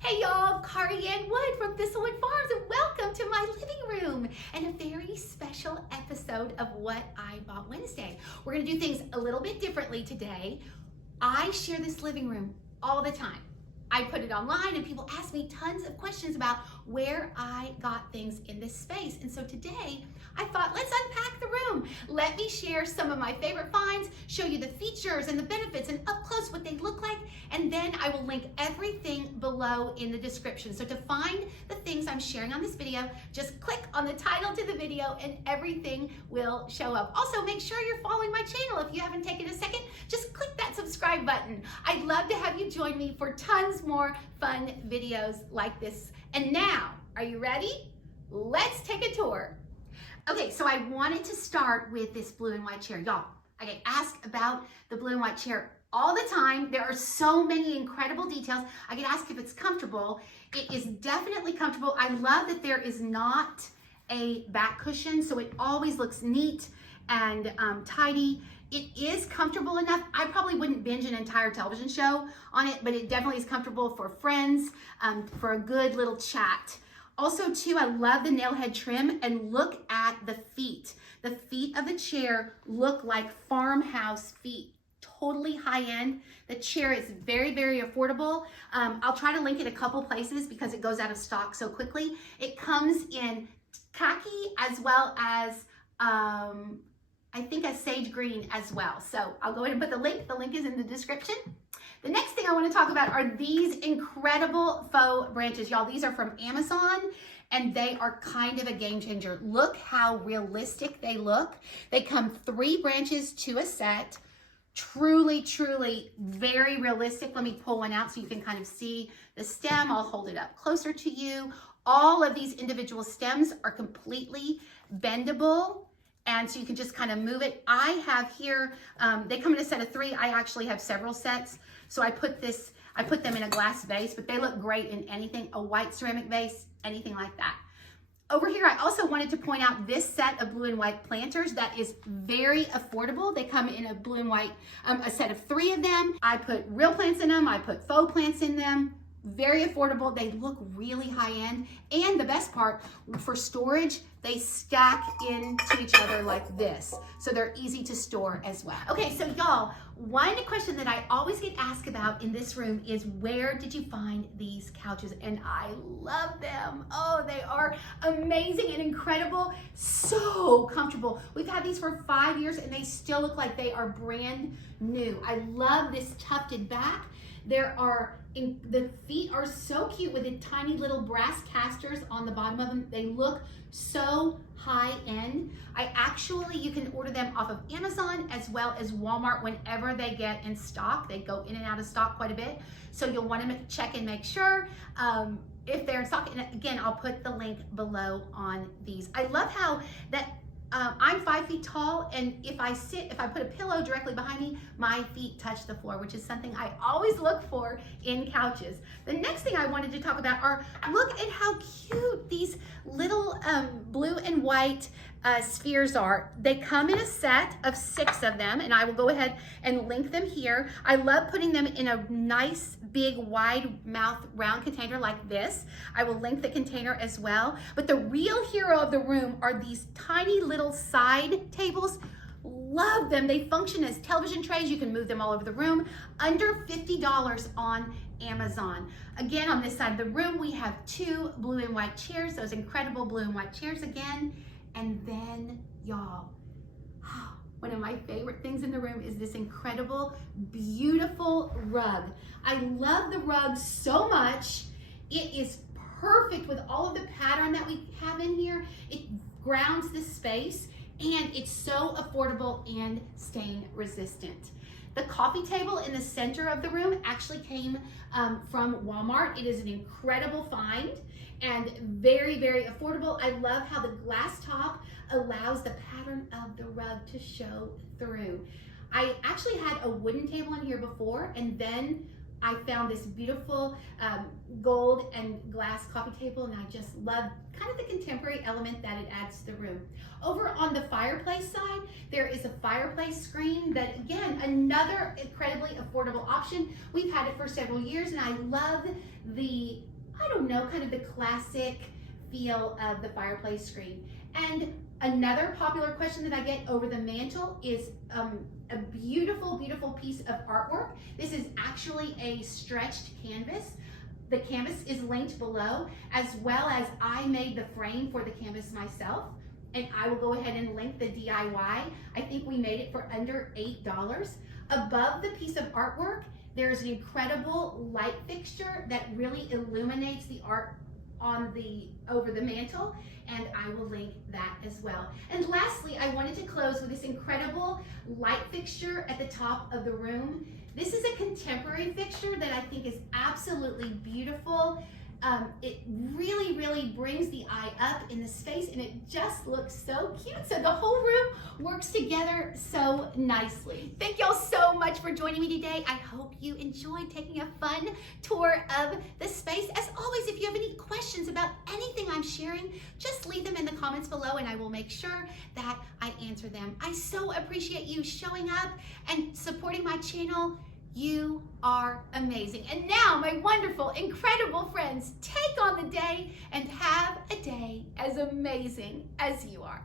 Hey y'all, Kari Ann Wood from Thistlewood Farms, and welcome to my living room and a very special episode of What I Bought Wednesday. We're gonna do things a little bit differently today. I share this living room all the time. I put it online and people ask me tons of questions about where I got things in this space. And so today I thought, let's unpack the room. Let me share some of my favorite finds, show you the features and the benefits and up close what they look like. And then I will link everything below in the description. So to find the things I'm sharing on this video, just click on the title to the video and everything will show up. Also, make sure you're following my channel. If you haven't taken a second, just click that subscribe button. I'd love to have you join me for tons more fun videos like this. And now, are you ready? Let's take a tour. Okay, so I wanted to start with this blue and white chair. Y'all, I get asked about the blue and white chair all the time. There are so many incredible details. I get asked if it's comfortable. It is definitely comfortable. I love that there is not a back cushion, so it always looks neat and tidy. It is comfortable enough. I probably wouldn't binge an entire television show on it, but it definitely is comfortable for friends, for a good little chat. Also too, I love the nail head trim, and look at the feet. The feet of the chair look like farmhouse feet. Totally high end. The chair is very, very affordable. I'll try to link it a couple places because it goes out of stock so quickly. It comes in khaki as well as, I think a sage green as well. So I'll go ahead and put the link. The link is in the description. The next thing I want to talk about are these incredible faux branches. Y'all, these are from Amazon and they are kind of a game changer. Look how realistic they look. They come 3 branches to a set. Truly, truly very realistic. Let me pull one out so you can kind of see the stem. I'll hold it up closer to you. All of these individual stems are completely bendable. And so you can just kind of move it. I have here, they come in a set of 3. I actually have several sets. So I put them in a glass vase, but they look great in anything, a white ceramic vase, anything like that. Over here, I also wanted to point out this set of blue and white planters that is very affordable. They come in a blue and white, a set of 3 of them. I put real plants in them. I put faux plants in them. Very affordable. They look really high end. And the best part, for storage, they stack into each other like this. So they're easy to store as well. Okay, so y'all, one question that I always get asked about in this room is, where did you find these couches? And I love them. Oh, they are amazing and incredible. So comfortable. We've had these for 5 years and they still look like they are brand new. I love this tufted back. The feet are so cute with the tiny little brass casters on the bottom of them. They look so high end. You can order them off of Amazon as well as Walmart whenever they get in stock. They go in and out of stock quite a bit. So you'll want to check and make sure if they're in stock. And again, I'll put the link below on these. I love how that I'm 5 feet tall, and if I put a pillow directly behind me, my feet touch the floor, which is something I always look for in couches. The next thing I wanted to talk about are, look at how cute these little blue and white spheres are. They come in a set of 6 of them, and I will go ahead and link them here. I love putting them in a nice, big, wide mouth round container like this. I will link the container as well. But the real hero of the room are these tiny little side tables. Love them. They function as television trays. You can move them all over the room. Under $50 on Amazon. Again, on this side of the room, we have 2 blue and white chairs, those incredible blue and white chairs again. And then, y'all, one of my favorite things in the room is this incredible, beautiful rug. I love the rug so much. It is perfect with all of the pattern that we have in here. It grounds the space, and it's so affordable and stain resistant. The coffee table in the center of the room actually came from Walmart. It is an incredible find and very, very affordable. I love how the glass top allows the pattern of the rug to show through. I actually had a wooden table in here before, and then I found this beautiful gold and glass coffee table, and I just love kind of the contemporary element that it adds to the room. Over on the fireplace side, there is a fireplace screen that, again, another incredibly affordable option. We've had it for several years, and I love the I don't know, kind of the classic feel of the fireplace screen. And another popular question that I get over the mantle is a beautiful, beautiful piece of artwork. This is actually a stretched canvas. The canvas is linked below, as well as I made the frame for the canvas myself. And I will go ahead and link the DIY. I think we made it for under $8. Above the piece of artwork, there's an incredible light fixture that really illuminates the art over the mantle, and I will link that as well. And lastly, I wanted to close with this incredible light fixture at the top of the room. This is a contemporary fixture that I think is absolutely beautiful. It really, really brings the eye up in the space, and it just looks so cute. So the whole room works together so nicely. Thank y'all so much for joining me today. I hope you enjoyed taking a fun tour of the space. As always, if you have any questions about anything I'm sharing, just leave them in the comments below and I will make sure that I answer them. I so appreciate you showing up and supporting my channel. You are amazing. And now, my wonderful, incredible friends, take on the day and have a day as amazing as you are.